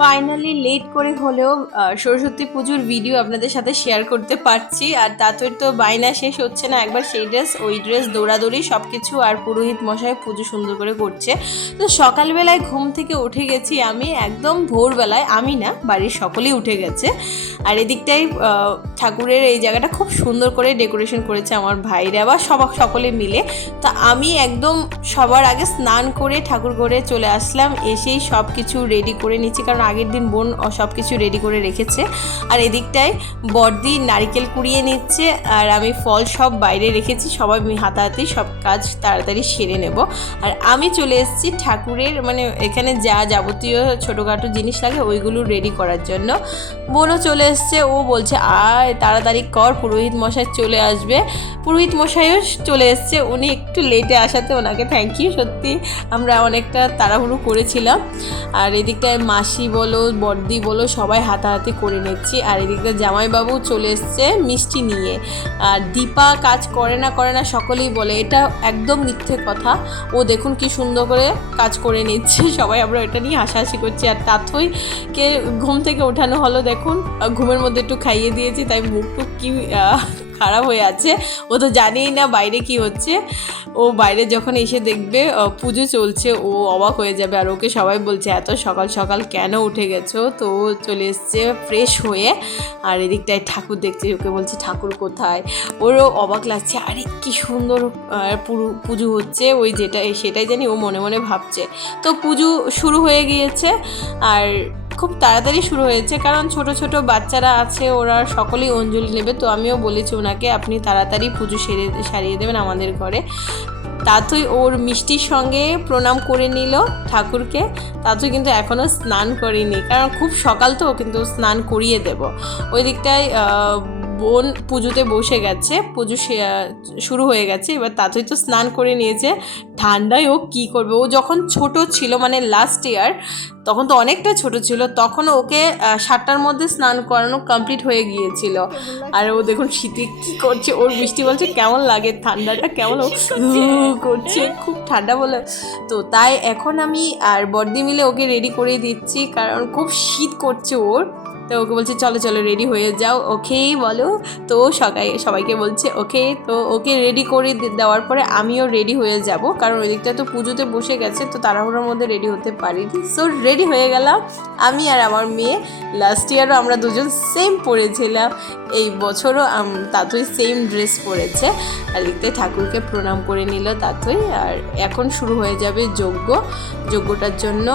Finally late করে হলেও সরস্বতী পুজোর ভিডিও আপনাদের সাথে শেয়ার করতে পারছি। আর তাদের তো বায়না শেষ হচ্ছে না, একবার সেই ড্রেস ওই ড্রেস দৌড়াদৌড়ি সব কিছু। আর পুরোহিত মশাই পুজো সুন্দর করে করছে। তো সকালবেলায় ঘুম থেকে উঠে গেছি আমি, একদম ভোরবেলায়। আমি না, বাড়ির সকলেই উঠে গেছে। আর এদিকটাই ঠাকুরের এই জায়গাটা খুব সুন্দর করে ডেকোরেশন করেছে আমার ভাইরা বা সকলে মিলে। তা আমি একদম সবার আগে স্নান করে ঠাকুর ঘরে চলে আসলাম, এসেই সব কিছু রেডি করে নিচ্ছি, কারণ আগের দিন বোন সব কিছু রেডি করে রেখেছে। আর এদিকটায় বড়দি নারকেল কুড়িয়ে নিচ্ছে, আর আমি ফল সব বাইরে রেখেছি, সবাই হাতাহাতি সব কাজ তাড়াতাড়ি সেরে নেব। আর আমি চলে এসেছি ঠাকুরের মানে এখানে যা যাবতীয় ছোটোখাটো জিনিস লাগে ওইগুলো রেডি করার জন্য। বোনও চলে এসছে, ও বলছে আয় তাড়াতাড়ি কর, পুরোহিত মশাই চলে আসবে। পুরোহিত মশাইও চলে এসছে, উনি একটু লেটে আসাতে ওনাকে থ্যাংক ইউ। সত্যি আমরা অনেকটা তাড়াহুড়ো করেছিলাম। আর এদিকটায় মাসি বলো বড়দি বলো সবাই হাতাহাতি করে নিচ্ছি। আর এদিকটা জামাইবাবু চলে এসছে মিষ্টি নিয়ে। আর দীপা কাজ করে না সকলেই বলে, এটা একদম মিথ্যে কথা। ও দেখুন কি সুন্দর করে কাজ করে নিচ্ছে, সবাই আমরা এটা নিয়ে হাসাহাসি করছি। আর তাথইকে ঘুম থেকে ওঠানো হলো, দেখুন ঘুমের মধ্যে একটু খাইয়ে দিয়েছি, তাই মুখটুক কি খারাপ হয়ে আছে। ও তো জানেই না বাইরে কি হচ্ছে। ও বাইরে যখন এসে দেখবে পুজো চলছে ও অবাক হয়ে যাবে। আর ওকে সবাই বলছে এত সকাল সকাল কেন উঠে গেছো। তো ও চলে এসছে ফ্রেশ হয়ে। আর এদিকটায় ঠাকুর দেখছে, ওকে বলছে ঠাকুর কোথায়। ওরও অবাক লাগছে, আরে কি সুন্দর পুজো হচ্ছে, ওই সেটাই জানি ও মনে মনে ভাবছে। তো পুজো শুরু হয়ে গিয়েছে, আর খুব তাড়াতাড়ি শুরু হয়েছে, কারণ ছোট ছোট বাচ্চারা আছে, ওরা সকলেই অঞ্জলি নেবে। তো আমিও বলেছি ওনাকে আপনি তাড়াতাড়ি পুজো সারিয়ে দেবেন আমাদের ঘরে। তাতুই ওর মিষ্টির সঙ্গে প্রণাম করে নিল ঠাকুরকে। তাতুই কিন্তু এখনও স্নান করেনি, কারণ খুব সকাল তো, কিন্তু স্নান করিয়ে দেব। ওই দিকটায় বোন পুজোতে বসে গেছে, পুজো শুরু হয়ে গেছে। এবার তাতুই তো স্নান করে নিয়েছে। ঠান্ডায় ও কী করবে, ও যখন ছোট ছিল মানে লাস্ট ইয়ার, তখন তো অনেকটা ছোট ছিল, তখন ওকে 7টার মধ্যে স্নান করানো কমপ্লিট হয়ে গিয়েছিল। আর ও দেখুন শীতে কী করছে, ওর বৃষ্টি বলছে কেমন লাগে ঠান্ডাটা, কেমন করছে, খুব ঠান্ডা বলে। তো তাই এখন আমি আর বড়দি মিলে ওকে রেডি করে দিচ্ছি, কারণ খুব শীত করছে ওর। তো ওকে বলছে চলো চলো রেডি হয়ে যাও, ওকেই বলো। তো সবাইকে বলছে ওকে। তো ওকে রেডি করে দেওয়ার পরে আমিও রেডি হয়ে যাব, কারণ ওই দিকটা তো পুজোতে বসে গেছে, তো তাড়াহুড়োর মধ্যে রেডি হতে পারিনি। সো রেডি হয়ে গেলাম আমি আর আমার মেয়ে। লাস্ট ইয়ারও আমরা দুজন সেম পরেছিলাম, এই বছরও তাতুই সেম ড্রেস পরেছে। আর দিকতে ঠাকুরকে প্রণাম করে নিল তাতুই। আর এখন শুরু হয়ে যাবে যজ্ঞটার জন্য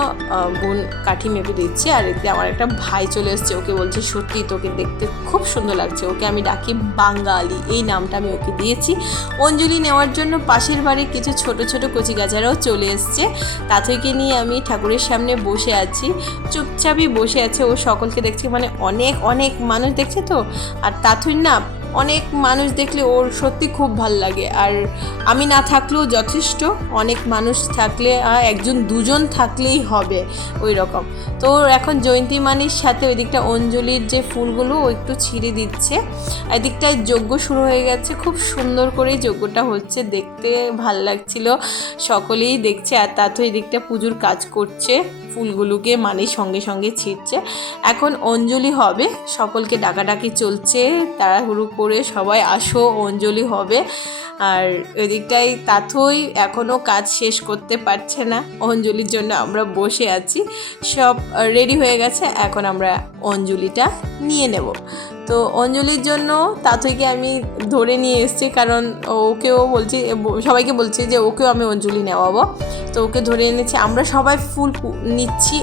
বোন কাঠি মেপে দিচ্ছে। আর এতে আমার একটা ভাই চলে এসছে, ওকে বলছে সত্যি তোকে দেখতে খুব সুন্দর লাগছে। ওকে আমি ডাকি বাঙালি, এই নামটা আমি ওকে দিয়েছি। অঞ্জলি নেওয়ার জন্য পাশের বাড়ির কিছু ছোট ছোট কচিকাচারাও চলে এসছে। তাতুইকে নিয়ে আমি ঠাকুরের সামনে বসে আছি, চুপচাপই বসে আছে। ও সকলকে দেখছে, মানে অনেক অনেক মানুষ দেখছে তো। আর তাতুই না অনেক মানুষ দেখলে ওর সত্যি খুব ভাল লাগে। আর আমি না থাকলেও যথেষ্ট, অনেক মানুষ থাকলে একজন দুজন থাকলেই হবে ওই রকম। তো এখন জয়ন্তী মানির সাথে ওই দিকটা অঞ্জলির যে ফুলগুলো ও একটু ছিঁড়ে দিচ্ছে। এদিকটায় যজ্ঞ শুরু হয়ে গেছে, খুব সুন্দর করেই যজ্ঞটা হচ্ছে, দেখতে ভাল লাগছিল, সকলেই দেখছে। আর তাতে এদিকটা পুজোর কাজ করছে, ফুলগুলোকে মানির সঙ্গে সঙ্গে ছিঁড়ছে। এখন অঞ্জলি হবে, সকলকে ডাকাডাকি চলছে, তাড়াহুড়ো করে সবাই আসো অঞ্জলি হবে। আর ওই দিকটায় তাথই এখনও কাজ শেষ করতে পারছে না, অঞ্জলির জন্য আমরা বসে আছি। সব রেডি হয়ে গেছে, এখন আমরা অঞ্জলিটা নিয়ে নেব। তো অঞ্জলির জন্য তাথইকে আমি ধরে নিয়ে এসেছি, কারণ ওকেও বলছি, সবাইকে বলছি যে ওকেও আমি অঞ্জলি নেওয়াবো। তো ওকে ধরে এনেছি, আমরা সবাই ফুল নিচ্ছি।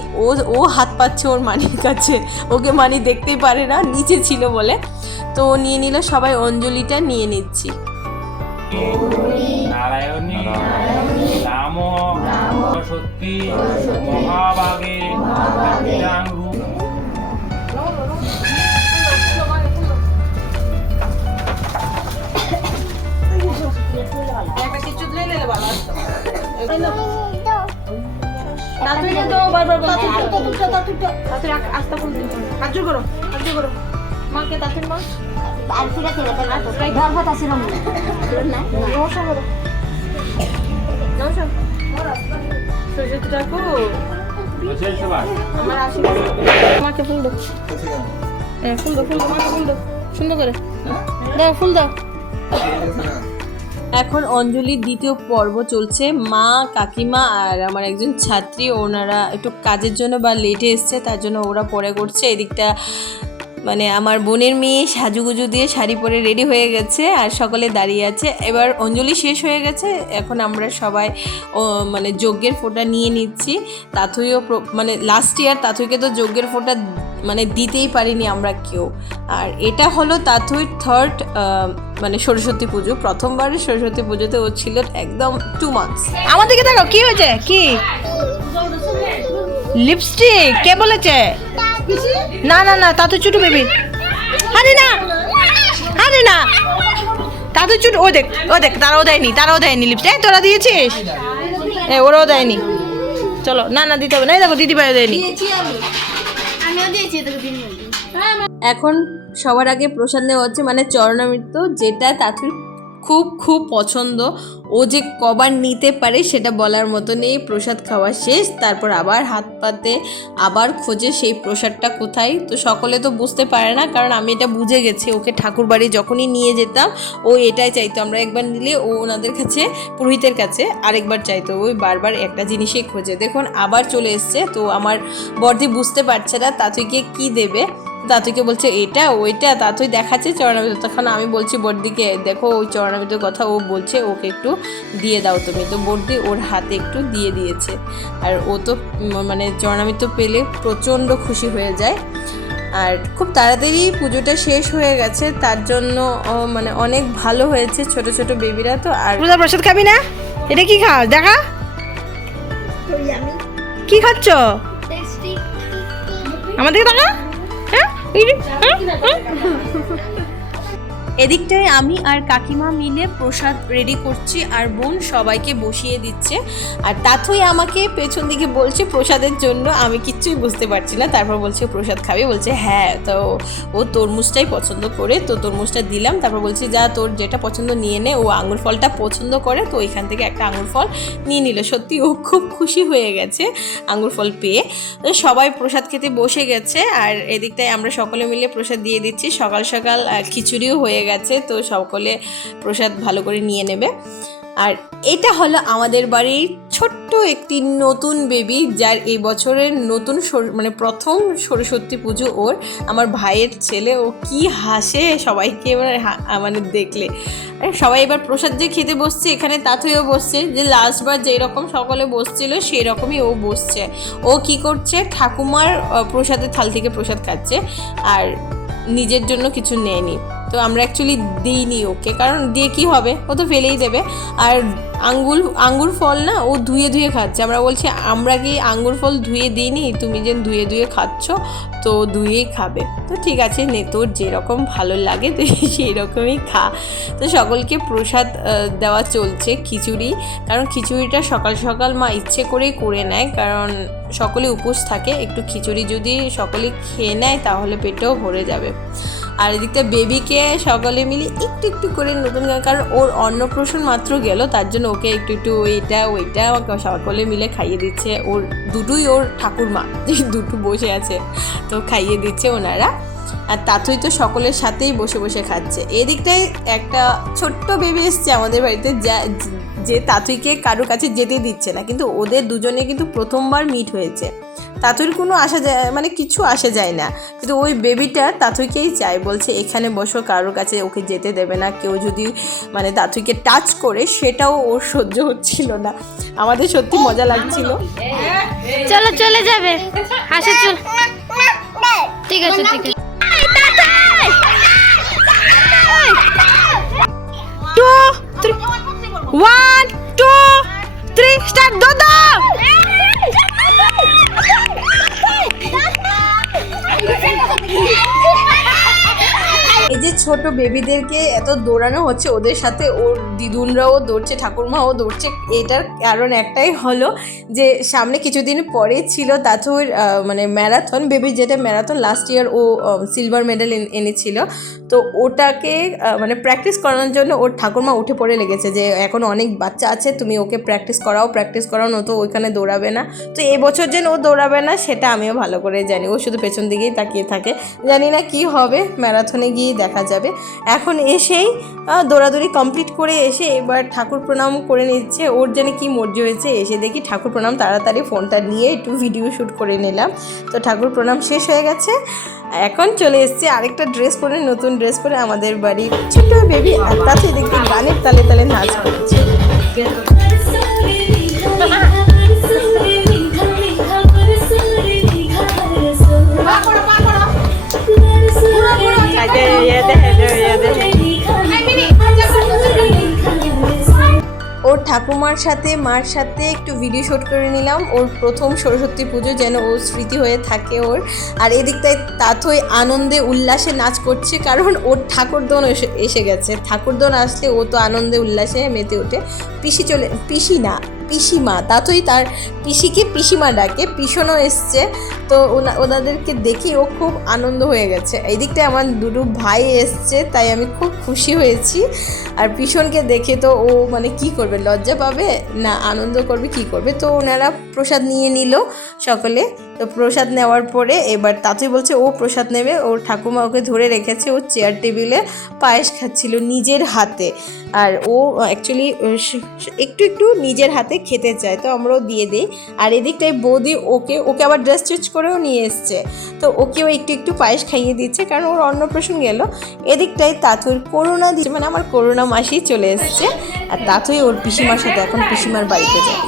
ও হাত পাচ্ছে ওর মানির কাছে, ওকে মানি দেখতেই পারে না, নিচে ছিল বলে। তো ও নিয়ে নিল, সবাই অঞ্জলিটা নিয়ে নিচ্ছি। নারায়ণী নাম সত্যি মহাভাগে রূপ। সরস্বতী ঠাকুর আমার আশীর্বাদ মাকে ফুল দাও, ফুল দাও, ফুল দাও, মাকে ফুল দাও সুন্দর করে দাও, ফুল দাও। এখন অঞ্জলির দ্বিতীয় পর্ব চলছে। মা, কাকিমা আর আমার একজন ছাত্রী, ওনারা একটু কাজের জন্য বা লেটে এসছে, তার জন্য ওরা পরে করছে। এদিকটা মানে আমার বোনের মেয়ে সাজুগুজু দিয়ে শাড়ি পরে রেডি হয়ে গেছে আর সকলে দাঁড়িয়ে আছে। এবার অঞ্জলি শেষ হয়ে গেছে, এখন আমরা সবাই মানে যজ্ঞের ফোঁটা নিয়ে নিচ্ছি। তাথুইও মানে লাস্ট ইয়ার তাথুইকে তো যজ্ঞের ফোঁটা মানে দিতেই পারিনি আমরা কেউ। আর এটা হলো তাথুইর থার্ড মানে সরস্বতী পুজো। প্রথমবার সরস্বতী পুজোতে ও ছিল একদম 2 months। আমার দিকে দেখো, কি হয়েছে? কি লিপস্টিক কে বলেছে? না না না, তাতু চুটু বেবি। আরে না, আরে না, তাতু চুটু। ও দেখ, ও দেখ, তারাও দেয়নি লিপস্টিক। তোরা দিয়েছিস? ওরাও দেয়নি। চলো, না না দিতে হবে না। দেখো দিদি ভাই দেয়নি। এখন সবার আগে প্রসাদ নেওয়া হচ্ছে, মানে চরণামৃত, যেটা তাতুর খুব খুব পছন্দ। ও যে কবার নিতে পারে সেটা বলার মতো নেই। প্রসাদ খাওয়া শেষ, তারপর আবার হাত পাতে আবার খোঁজে সেই প্রসাদটা কোথায়। তো সকলে তো বুঝতে পারে না, কারণ আমি এটা বুঝে গেছি। ওকে ঠাকুর বাড়ি যখনই নিয়ে যেতাম ও এটাই চাইতো। আমরা একবার নিলে ও ওনাদের কাছে, পুরোহিতের কাছে আরেকবার চাইতো। ওই বারবার একটা জিনিসই খোঁজে। দেখুন আবার চলে এসছে। তো আমার বড়দি বুঝতে পারছে না তাতুইকে কি দেবে। তাতুইকে বলছে এটা ওইটা, তাতুই দেখাচ্ছে চরণামৃত। তখন আমি বলছি বড়দিকে, দেখো ওই চরণামৃতের কথা ও বলছে, ওকে একটু দিয়ে দাও তুমি। তো বড়দি ওর হাতে একটু দিয়ে দিয়েছে। আর ও তো মানে চরণামৃত পেলে প্রচণ্ড খুশি হয়ে যায়। আর খুব তাড়াতাড়ি পুজোটা শেষ হয়ে গেছে, তার জন্য মানে অনেক ভালো হয়েছে। ছোট ছোট বেবিরা তো। আর প্রসাদ খাবি না? এটা কি খাস দেখা? কি খাচ্ছ? আমাদেরকে দেখা। এদিকটায় আমি আর কাকিমা মিলে প্রসাদ রেডি করছি, আর বোন সবাইকে বসিয়ে দিচ্ছে। আর তাথুই আমাকে পেছন দিকে বলছে প্রসাদের জন্য। আমি কিচ্ছুই বুঝতে পারছি না। তারপর বলছে প্রসাদ খাবে, বলছে হ্যাঁ। তো ও তরমুজটাই পছন্দ করে, তো তরমুজটা দিলাম। তারপর বলছি যা তোর যেটা পছন্দ নিয়ে নে। ও আঙুর ফলটা পছন্দ করে, তো এখান থেকে একটা আঙুর ফল নিয়ে নিল। সত্যি ও খুব খুশি হয়ে গেছে আঙুর ফল পেয়ে। সবাই প্রসাদ খেতে বসে গেছে, আর এদিকটায় আমরা সকলে মিলে প্রসাদ দিয়ে দিচ্ছি। সকাল সকাল খিচুড়িও হয়ে গেছে, তো সকলে প্রসাদ ভালো করে নিয়ে নেবে। আর এটা হলো আমাদের বাড়ির ছোট্ট একটি নতুন বেবি, যার এই বছরের নতুন মানে প্রথম সরস্বতী পুজো ওর। আমার ভাইয়ের ছেলে। ও কি হাসে সবাইকে মানে দেখলে। সবাই এবার প্রসাদ যে খেতে বসছে, এখানে তাথুইও বসছে। যে লাস্টবার যেই রকম সকলে বসছিল সেই রকমই ও বসছে। ও কি করছে, ঠাকুমার প্রসাদের থাল থেকে প্রসাদ খাচ্ছে, আর নিজের জন্য কিছু নেয়নি। তো আমরা অ্যাকচুয়ালি দিইনি ওকে, কারণ দিয়ে কি হবে, ও তো ফেলেই দেবে। আর আঙ্গুর ফল না ও ধুয়ে ধুয়ে খাচ্ছে। আমরা বলছি আমরা কি আঙ্গুর ফল ধুয়ে দিইনি, তুমি যে ধুয়ে ধুয়ে খাচ্ছ, তো ধুয়েই খাবে। তো ঠিক আছে নে, তোর যেরকম ভালো লাগে তুই সেই রকমই খা। তো সকলকে প্রসাদ দেওয়া চলছে, খিচুড়ি। কারণ খিচুড়িটা সকাল সকাল মা ইচ্ছে করেই করে নেয়, কারণ সকলে উপোস থাকে। একটু খিচুড়ি যদি সকলে খেয়ে নেয় তাহলে পেটেও ভরে যাবে। আর এদিকটা বেবিকে সকলে মিলে একটু একটু করে নতুন, কারণ ওর অন্নপ্রাশন মাত্র গেল, তার জন্য ওকে একটু একটু ওইটা সকলে মিলে খাইয়ে দিচ্ছে। ওর দুটোই ওর ঠাকুরমা যে দুটো বসে আছে, তো খাইয়ে দিচ্ছে ওনারা। আর তাতুই তো সকলের সাথেই বসে বসে খাচ্ছে। এদিকটায় একটা ছোট্ট বেবি এসছে আমাদের বাড়িতে, যে তাতুইকে কারোর কাছে যেতে দিচ্ছে না, কিন্তু ওদের দুজনে কিন্তু প্রথমবার মিট হয়েছে। তাতুইর কোনো আসা যায় মানে কিছু আসে যায় না, কিন্তু ওই বেবিটা তাতুইকেই চায়। বলছে এখানে বসো, কারোর কাছে ওকে যেতে দেবে না। কেউ যদি মানে তাতুইকে টাচ করে সেটাও ওর সহ্য হচ্ছিল না। আমাদের সত্যি মজা লাগছিল। চলো চলে যাবে, আসে চল। ঠিক আছে ঠিক আছে। 1 2 3 স্টার্ট। দাদা এই যে ছোট বেবিদেরকে এত দৌড়ানো হচ্ছে, ওদের সাথে ওর দিদুনরাও দৌড়ছে, ঠাকুরমাও দৌড়ছে। এটার কারণ একটাই হলো যে সামনে কিছুদিন পরে ছিল তাথুর মানে ম্যারাথন, বেবির যেটা ম্যারাথন লাস্ট ইয়ার ও সিলভার মেডেল এনেছিল। তো ওটাকে মানে প্র্যাকটিস করানোর জন্য ওর ঠাকুরমা উঠে পড়ে লেগেছে যে এখন অনেক বাচ্চা আছে, তুমি ওকে প্র্যাকটিস করাও, নয়তো ওইখানে দৌড়াবে না। তো এবছর যেন ও দৌড়াবে না সেটা আমিও ভালো করে জানি, ও শুধু পেছন দিকেই তাকিয়ে থাকে। জানি না কি হবে, ম্যারাথনে গিয়ে দেখা যাবে। এখন এসেই দৌড়াদৌড়ি কমপ্লিট করে এসে এবার ঠাকুর প্রণাম করে নিচ্ছে। ওর যেন কি মর্জি হয়েছে, এসে দেখি ঠাকুর প্রণাম, তাড়াতাড়ি ফোনটা নিয়ে একটু ভিডিও শ্যুট করে নিলাম। তো ঠাকুর প্রণাম শেষ হয়ে গেছে, এখন চলে এসছে আরেকটা ড্রেস পরে, নতুন ড্রেস পরে আমাদের বাড়ির ছোট বেবি, আর তাতে দেখি গানের তালে তালে নাচ করছে। ওর ঠাকুমার সাথে মার সাথে একটু ভিডিও শ্যুট করে নিলাম, ওর প্রথম সরস্বতী পুজো যেন ও স্মৃতি হয়ে থাকে ওর। আর এদিকটায় তাথই আনন্দে উল্লাসে নাচ করছে, কারণ ওর ঠাকুরদোন এসে গেছে। ঠাকুরদোন আসলে ও তো আনন্দে উল্লাসে মেতে ওঠে। পিসিমা তাতই তার পিসিকে পিসিমা ডাকে, পিছনও এসছে। তো ওনাদেরকে দেখে ও খুব আনন্দ হয়ে গেছে। এই দিকটায় আমার দুটো ভাই এসছে, তাই আমি খুব খুশি হয়েছি। আর পিছনকে দেখে তো ও মানে কি করবে, লজ্জা পাবে না আনন্দ করবে, কি করবে। তো ওনারা প্রসাদ নিয়ে নিল সকলে। তো প্রসাদ নেওয়ার পরে এবার তাতই বলছে ও প্রসাদ নেবে, ওর ঠাকুমা ওকে ধরে রেখেছে, ও চেয়ার টেবিলে পায়েস খাচ্ছিল নিজের হাতে। আর ও অ্যাকচুয়ালি একটু নিজের হাতে খেতে চায়, তো আমরাও দিয়ে দিই। আর এদিকটায় বৌদি ওকে আবার ড্রেস চেঞ্জ করেও নিয়ে এসছে, তো ওকেও একটু পায়েস খাইয়ে দিচ্ছে, কারণ ওর অন্নপ্রাশন গেল। এদিকটায় তাথুর করোনা দিচ্ছে, মানে আমার করোনা মাসি চলে এসছে। আর তাথুই ওর পিসিমার সাথে এখন পিসিমার বাড়িতে যায়।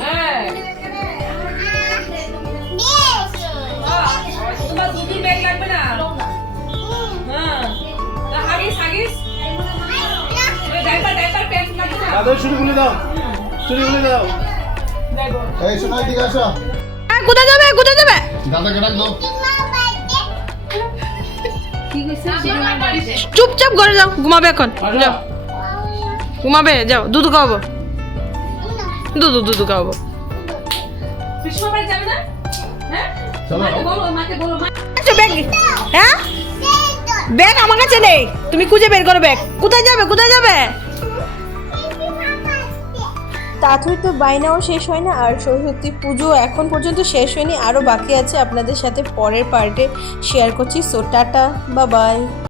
কোথায় যাবে চুপচাপ ঘরে যাও, ঘুমাবে এখন, যাও ঘুমাবে, যাও দুধ খাওয়াবো, দুধ খাওয়াবো। হ্যাঁ ব্যাগ আমার কাছে নেই, তুমি খুঁজে বের করো ব্যাগ। কোথায় যাবে তাথুর তো বাইনাও শেষ হয় না, আর সরস্বতী পুজো এখন পর্যন্ত শেষ হয়নি, আরও বাকি আছে। আপনাদের সাথে পরের পার্টে শেয়ার করছি। So tata, bye bye.